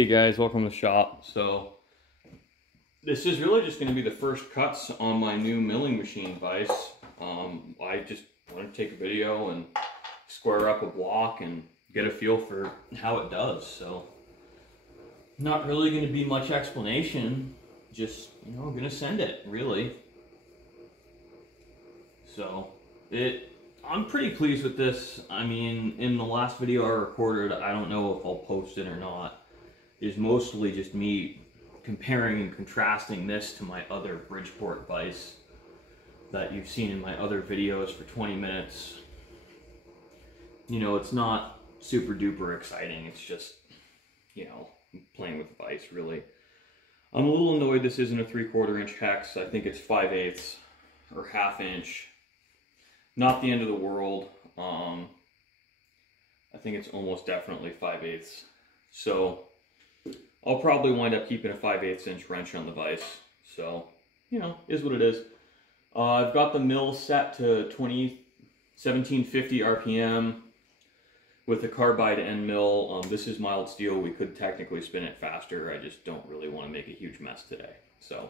Hey guys, welcome to the shop. So this is really just going to be the first cuts on my new milling machine Vise. I just want to take a video and square up a block and get a feel for how it does. So not really going to be much explanation, just I'm going to send it really. So I'm pretty pleased with this. I mean, in the last video I recorded, I don't know if I'll post it or not, is mostly just me comparing and contrasting this to my other Bridgeport Vise that you've seen in my other videos for 20 minutes. It's not super duper exciting. It's just, playing with the Vise really. I'm a little annoyed this isn't a 3/4 inch hex. I think it's 5/8 or 1/2 inch. Not the end of the world. I think it's almost definitely 5/8. So I'll probably wind up keeping a 5/8 inch wrench on the Vise. So, is what it is. I've got the mill set to 1750 RPM with a carbide end mill. This is mild steel. We could technically spin it faster. I just don't really want to make a huge mess today. So.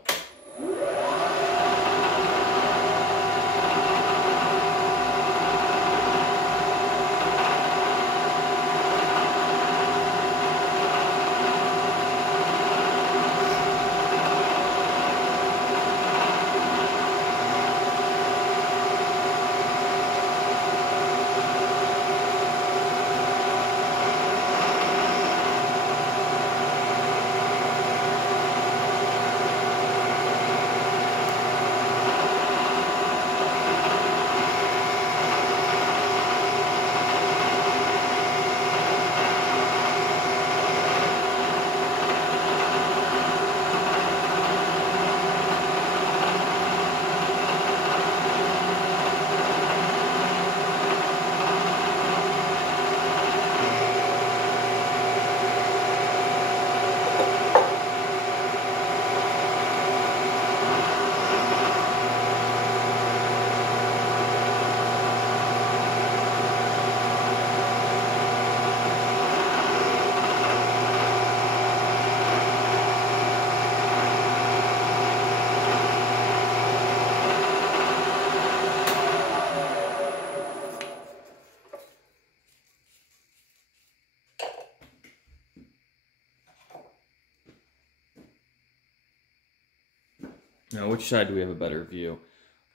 Now, which side do we have a better view?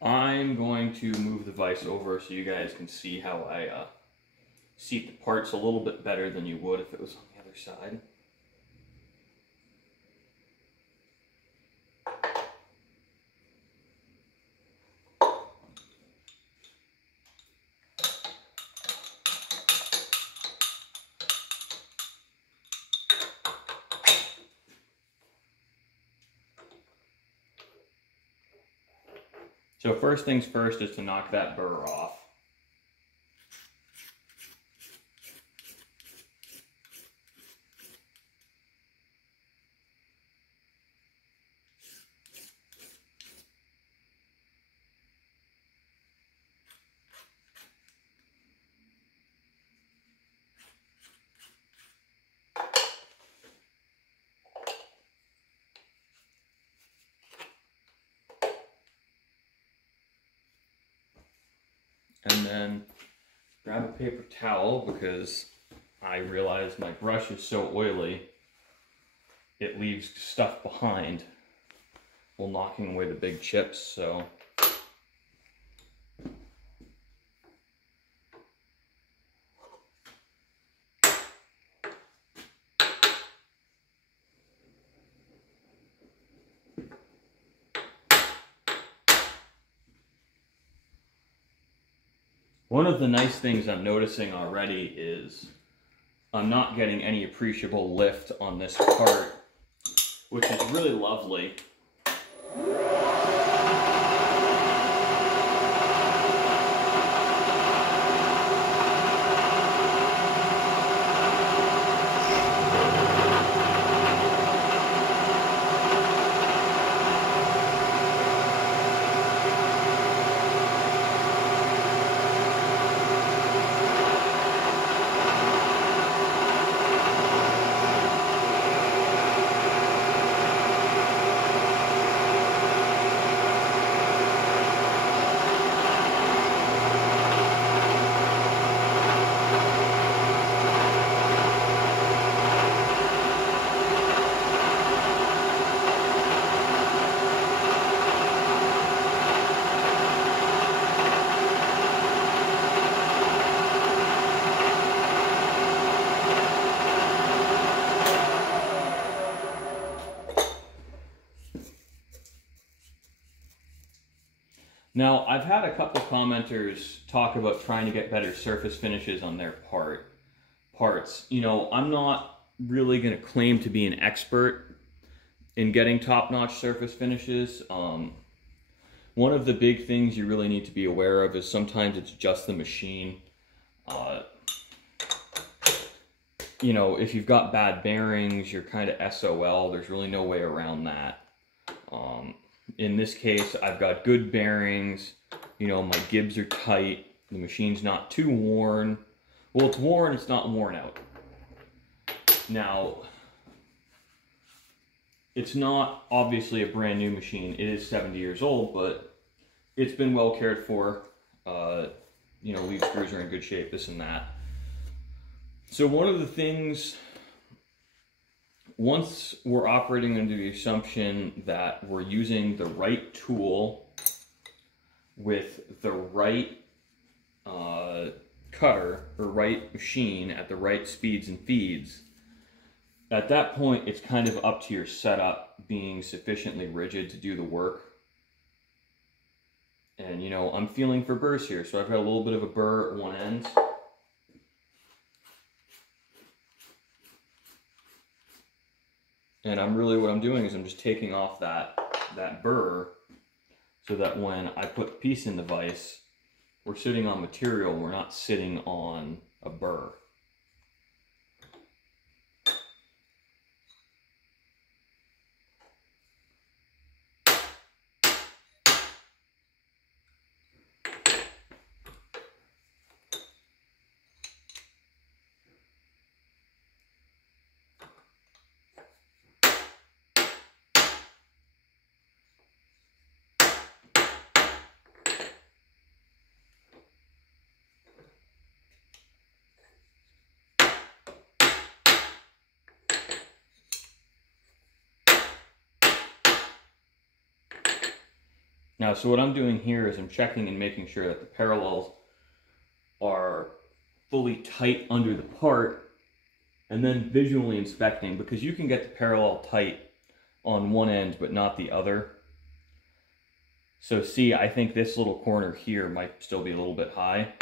I'm going to move the Vise over so you guys can see how I seat the parts a little bit better than you would if it was on the other side. So first things first is to knock that burr off. And then grab a paper towel because I realize my brush is so oily, it leaves stuff behind while knocking away the big chips, so. One of the nice things I'm noticing already is I'm not getting any appreciable lift on this part, which is really lovely. Now, I've had a couple commenters talk about trying to get better surface finishes on their parts. You know, I'm not really going to claim to be an expert in getting top-notch surface finishes. One of the big things you really need to be aware of is sometimes it's just the machine. You know, if you've got bad bearings, you're kind of SOL. There's really no way around that. In this case, I've got good bearings. You know, my gibs are tight. The machine's not too worn. Well, it's worn, it's not worn out. Now, it's not obviously a brand new machine. It is 70 years old, but it's been well cared for. You know, lead screws are in good shape, this and that. So one of the things, once we're operating under the assumption that we're using the right tool with the right cutter or right machine at the right speeds and feeds, at that point it's kind of up to your setup being sufficiently rigid to do the work. And you know, I'm feeling for burrs here, so I've got a little bit of a burr at one end. And what I'm doing is I'm just taking off that burr so that when I put the piece in the vise, we're sitting on material, we're not sitting on a burr. Now, so what I'm doing here is I'm checking and making sure that the parallels are fully tight under the part, and then visually inspecting, because you can get the parallel tight on one end but not the other. So see, I think this little corner here might still be a little bit high.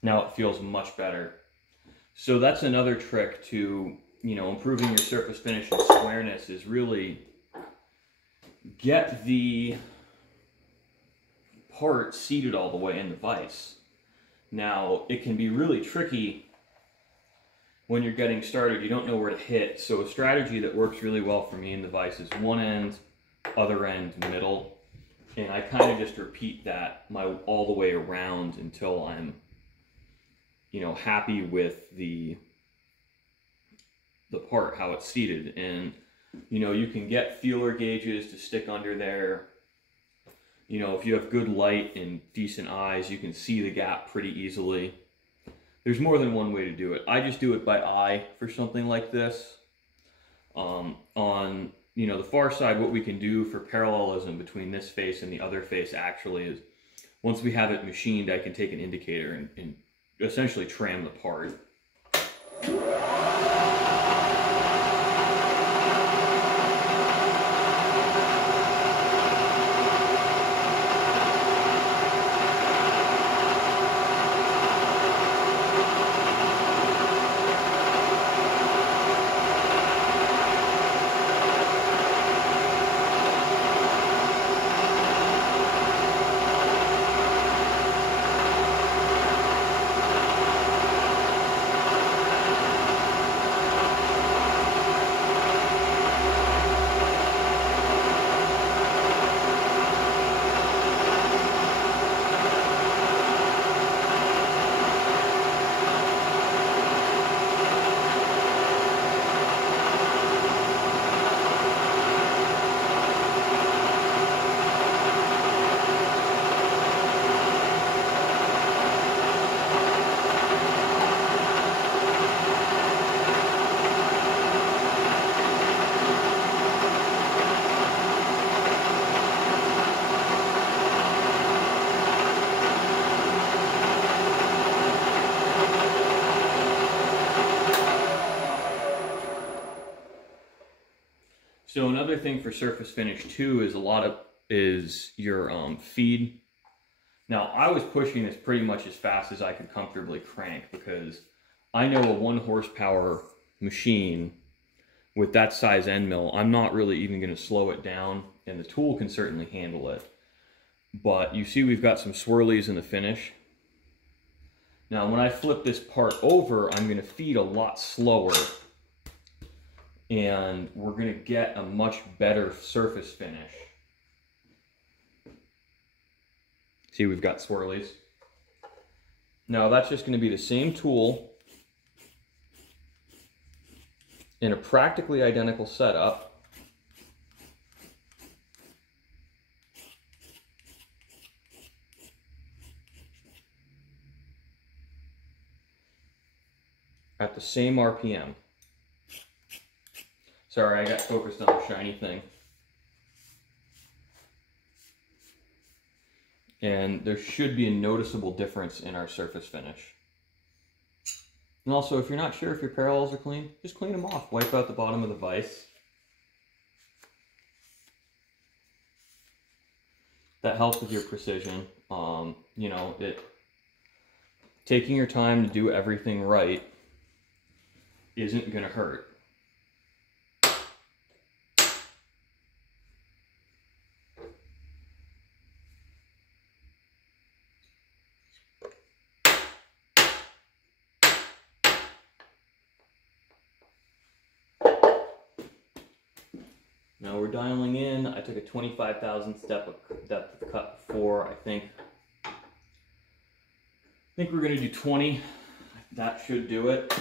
Now it feels much better. So that's another trick to, you know, improving your surface finish and squareness, is really get the part seated all the way in the vise. Now, it can be really tricky when you're getting started. You don't know where to hit. So a strategy that works really well for me in the vise is one end, other end, middle. And I kind of just repeat that all the way around until I'm, you know, happy with the part, how it's seated. And you know, you can get feeler gauges to stick under there. You know, if you have good light and decent eyes, you can see the gap pretty easily. There's more than one way to do it. I just do it by eye for something like this. On, you know, the far side, what we can do for parallelism between this face and the other face actually is, once we have it machined, I can take an indicator and essentially tram the part. So another thing for surface finish too is your feed. Now I was pushing this pretty much as fast as I could comfortably crank, because I know a 1 horsepower machine with that size end mill, I'm not really even going to slow it down, and the tool can certainly handle it. But you see we've got some swirlies in the finish. Now when I flip this part over, I'm going to feed a lot slower, and we're going to get a much better surface finish. See, we've got swirlies. Now that's just going to be the same tool in a practically identical setup. At the same RPM. Sorry, I got focused on the shiny thing. And there should be a noticeable difference in our surface finish. And also, if you're not sure if your parallels are clean, just clean them off. Wipe out the bottom of the vise. That helps with your precision. You know, taking your time to do everything right isn't going to hurt. Now we're dialing in. I took a 25,000 step of depth of cut before. I think we're going to do 20. That should do it.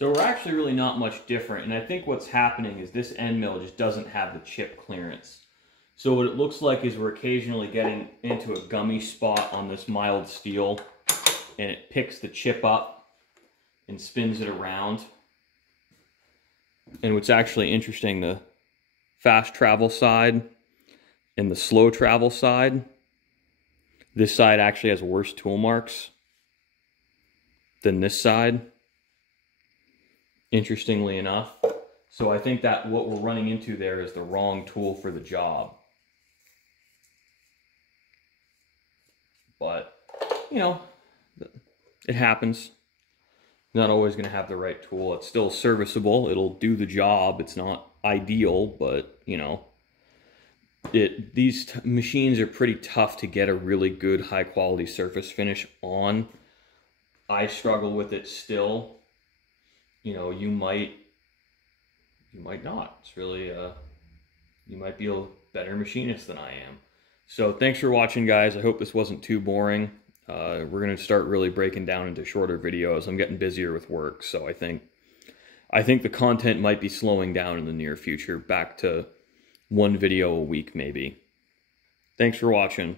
So we're actually really not much different, and I think what's happening is this end mill just doesn't have the chip clearance. So what it looks like is we're occasionally getting into a gummy spot on this mild steel, and it picks the chip up and spins it around. And what's actually interesting, the fast travel side and the slow travel side, this side actually has worse tool marks than this side, interestingly enough. So I think that what we're running into there is the wrong tool for the job. But, you know, it happens. Not always going to have the right tool. It's still serviceable. It'll do the job. It's not ideal, but, you know, these machines are pretty tough to get a really good high quality surface finish on. I struggle with it still. You know, you might not. It's really, you might be a better machinist than I am. So thanks for watching, guys. I hope this wasn't too boring. We're going to start really breaking down into shorter videos. I'm getting busier with work, so I think the content might be slowing down in the near future, back to one video a week maybe. Thanks for watching.